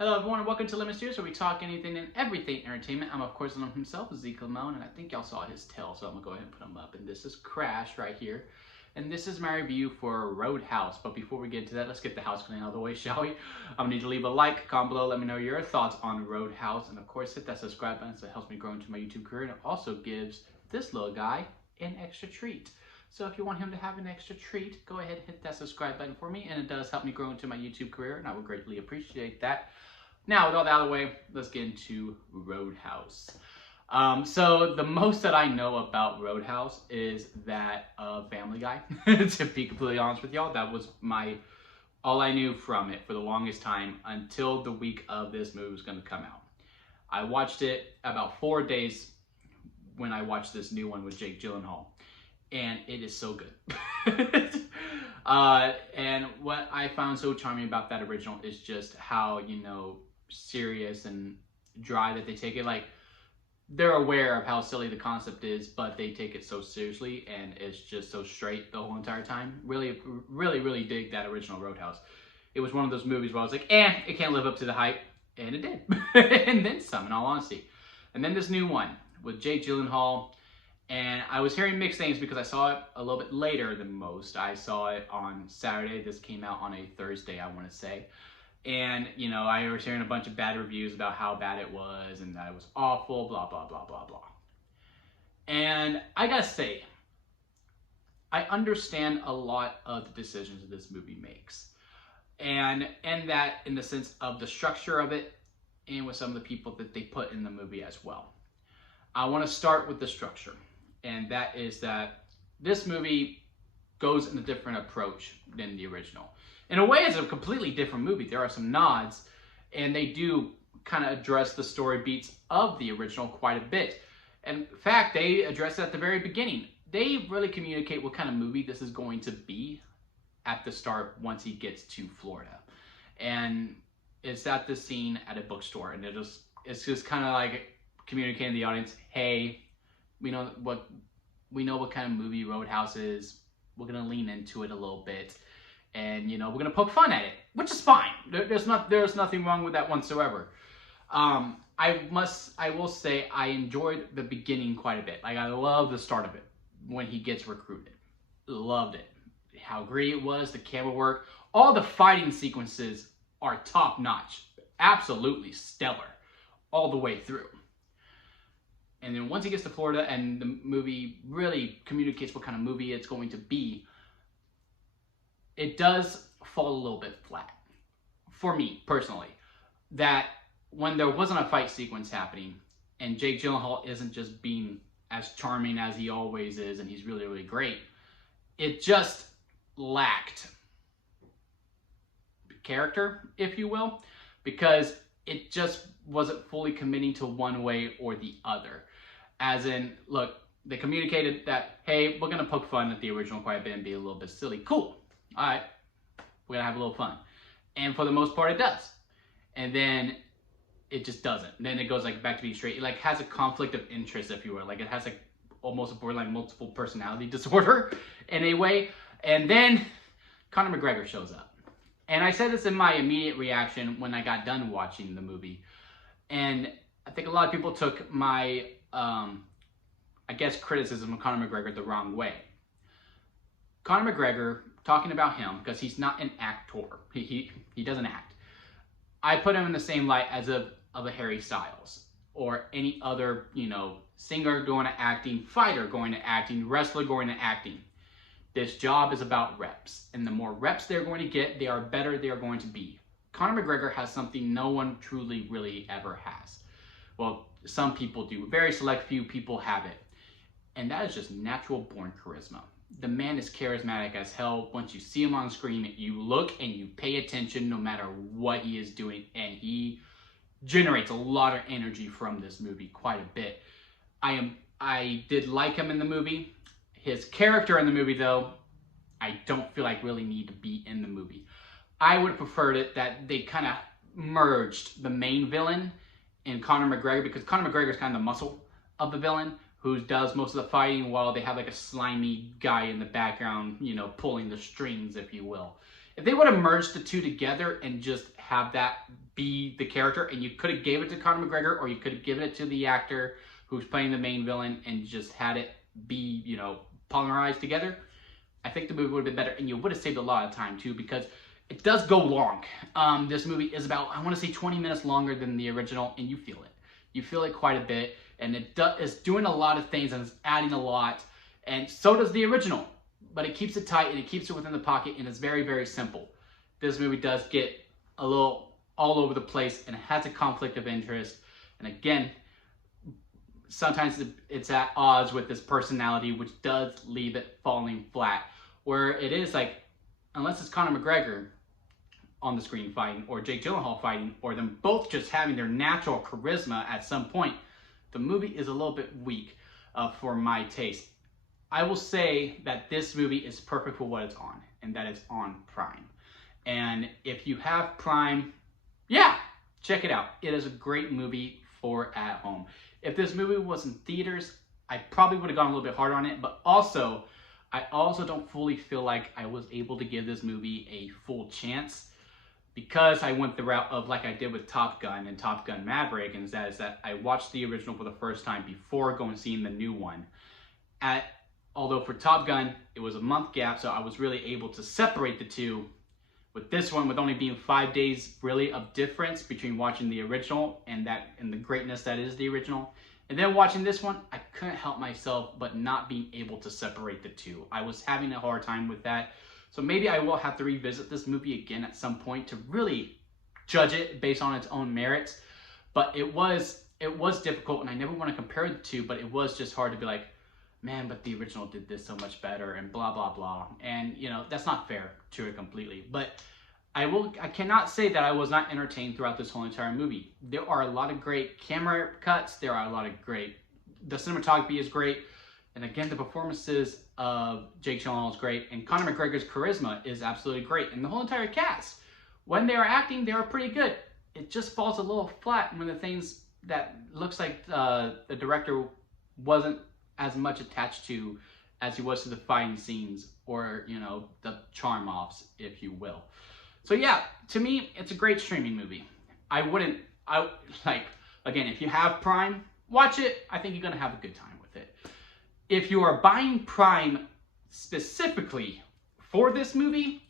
Hello everyone and welcome to Lemon Steers, where we talk anything and everything entertainment. I'm of course Lemon himself, Zeke Lamone, and I think y'all saw his tail, so I'm gonna go ahead and put him up. And this is Crash right here. And this is my review for Roadhouse. But before we get into that, let's get the house clean out of the way, shall we? I'm gonna need to leave a like, comment below, let me know your thoughts on Roadhouse, and of course hit that subscribe button so it helps me grow into my YouTube career, and it also gives this little guy an extra treat. So if you want him to have an extra treat, go ahead and hit that subscribe button for me, and it does help me grow into my YouTube career, and I would greatly appreciate that. Now, with all that out of the way, let's get into Roadhouse. So the most that I know about Roadhouse is that Family Guy. To be completely honest with y'all, that was all I knew from it for the longest time until the week of this movie was going to come out. I watched it about 4 days when I watched this new one with Jake Gyllenhaal, and it is so good. And what I found so charming about that original is just how, serious and dry that they take it. Like, they're aware of how silly the concept is, but they take it so seriously, and it's just so straight the whole entire time. Really, really, really dig that original Roadhouse. It was one of those movies where I was like, it can't live up to the hype, and it did. And then some, in all honesty. And then this new one with Jake Gyllenhaal, and I was hearing mixed things because I saw it a little bit later than most. I saw it on Saturday. This came out on a Thursday, I want to say. And, I was hearing a bunch of bad reviews about how bad it was and that it was awful, blah, blah, blah, blah, blah. And I gotta say, I understand a lot of the decisions that this movie makes. And that in the sense of the structure of it and with some of the people that they put in the movie as well. I want to start with the structure. And that is that this movie goes in a different approach than the original. In a way, it's a completely different movie. There are some nods, and they do kind of address the story beats of the original quite a bit. In fact, they address it at the very beginning. They really communicate what kind of movie this is going to be at the start once he gets to Florida. And it's at this scene at a bookstore, and it's just kind of like communicating to the audience, hey, we know what kind of movie Roadhouse is. We're gonna lean into it a little bit. And, we're going to poke fun at it, which is fine. There's nothing wrong with that whatsoever. I will say I enjoyed the beginning quite a bit. Like, I love the start of it when he gets recruited. Loved it. How great it was, the camera work. All the fighting sequences are top notch. Absolutely stellar all the way through. And then once he gets to Florida and the movie really communicates what kind of movie it's going to be, it does fall a little bit flat, for me, personally, that when there wasn't a fight sequence happening, and Jake Gyllenhaal isn't just being as charming as he always is, and he's really, really great, it just lacked character, if you will, because it just wasn't fully committing to one way or the other. As in, look, they communicated that, hey, we're going to poke fun at the original quite a bit and be a little bit silly. Cool. All right, we're gonna have a little fun. And for the most part, it does. And then it just doesn't. And then it goes back to being straight. It has a conflict of interest, if you will. It has almost a borderline multiple personality disorder in a way. And then Conor McGregor shows up. And I said this in my immediate reaction when I got done watching the movie. And I think a lot of people took my, criticism of Conor McGregor the wrong way. Conor McGregor, talking about him, because he's not an actor. He doesn't act. I put him in the same light as of a Harry Styles or any other, singer going to acting, fighter going to acting, wrestler going to acting. This job is about reps. And the more reps they're going to get, they are better they are going to be. Conor McGregor has something no one truly really ever has. Well, some people do. Very select few people have it. And that is just natural born charisma. The man is charismatic as hell. Once you see him on screen, you look and you pay attention no matter what he is doing. And he generates a lot of energy from this movie, quite a bit. I did like him in the movie. His character in the movie, though, I don't feel like really need to be in the movie. I would have preferred it that they kind of merged the main villain in Conor McGregor, because Conor McGregor is kind of the muscle of the villain, who does most of the fighting while they have a slimy guy in the background, pulling the strings, if you will. If they would have merged the two together and just have that be the character, and you could have gave it to Conor McGregor, or you could have given it to the actor who's playing the main villain and just had it be, you know, polymerized together, I think the movie would have been better, and you would have saved a lot of time too, because it does go long. This movie is about, I want to say 20 minutes longer than the original, and you feel it. You feel it quite a bit, and it's doing a lot of things, and it's adding a lot, and so does the original. But it keeps it tight, and it keeps it within the pocket, and it's very, very simple. This movie does get a little all over the place, and it has a conflict of interest. And again, sometimes it's at odds with this personality, which does leave it falling flat. Where it is like, unless it's Conor McGregor on the screen fighting, or Jake Gyllenhaal fighting, or them both just having their natural charisma at some point, the movie is a little bit weak for my taste. I will say that this movie is perfect for what it's on, and that it's on Prime. And if you have Prime, yeah, check it out. It is a great movie for at home. If this movie was in theaters, I probably would have gone a little bit harder on it, but also, I also don't fully feel like I was able to give this movie a full chance, because I went the route of like I did with Top Gun and Top Gun Maverick, and that is that I watched the original for the first time before going seeing the new one. Although for Top Gun, it was a month gap, so I was really able to separate the two. With this one, with only being 5 days really of difference between watching the original and the greatness that is the original, and then watching this one, I couldn't help myself but not being able to separate the two. I was having a hard time with that. So maybe I will have to revisit this movie again at some point to really judge it based on its own merits. But it was difficult, and I never want to compare the two, but it was just hard to be like, man, but the original did this so much better, and blah, blah, blah. And, you know, that's not fair to it completely. But I cannot say that I was not entertained throughout this whole entire movie. There are a lot of great camera cuts. There are a lot of the cinematography is great. And again, the performances of Jake Gyllenhaal is great. And Conor McGregor's charisma is absolutely great. And the whole entire cast, when they are acting, they are pretty good. It just falls a little flat when the things that looks like the director wasn't as much attached to as he was to the fighting scenes, or, you know, the charm offs, if you will. So yeah, to me, it's a great streaming movie. Again, if you have Prime, watch it. I think you're gonna have a good time with it. If you are buying Prime specifically for this movie,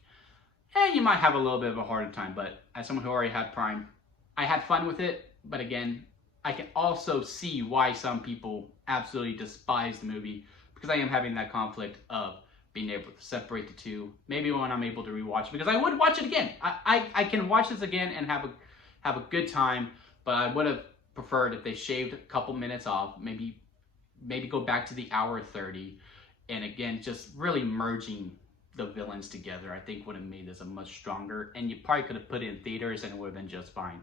you might have a little bit of a harder time, but as someone who already had Prime, I had fun with it. But again, I can also see why some people absolutely despise the movie, because I am having that conflict of being able to separate the two. Maybe when I'm able to rewatch it, because I would watch it again. I can watch this again and have a good time, but I would have preferred if they shaved a couple minutes off, maybe go back to the hour 30, and again, just really merging the villains together, I think would have made this a much stronger, and you probably could have put it in theaters and it would have been just fine.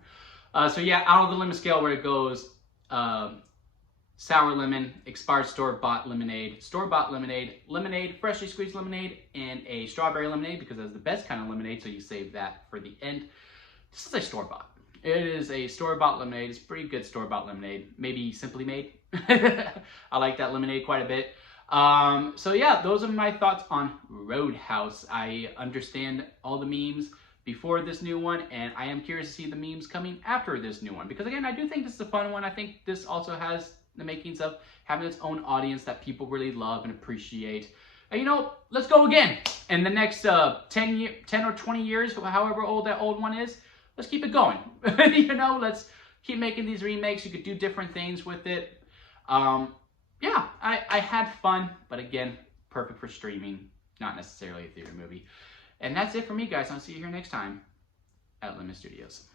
So yeah, out of the lemon scale where it goes, sour lemon, expired store-bought lemonade, lemonade, freshly squeezed lemonade, and a strawberry lemonade, because that's the best kind of lemonade, so you save that for the end. This is a store-bought. It is a store-bought lemonade. It's pretty good store-bought lemonade. Maybe Simply Made. I like that lemonade quite a bit. So yeah, those are my thoughts on Roadhouse. I understand all the memes before this new one, and I am curious to see the memes coming after this new one, because again, I do think this is a fun one. I think this also has the makings of having its own audience that people really love and appreciate. And you know, let's go again. In the next 10 or 20 years, however old that old one is, let's keep it going. You know, let's keep making these remakes. You could do different things with it. Yeah, I had fun, but again, perfect for streaming, not necessarily a theater movie. And that's it for me, guys. I'll see you here next time at Lemon Studios.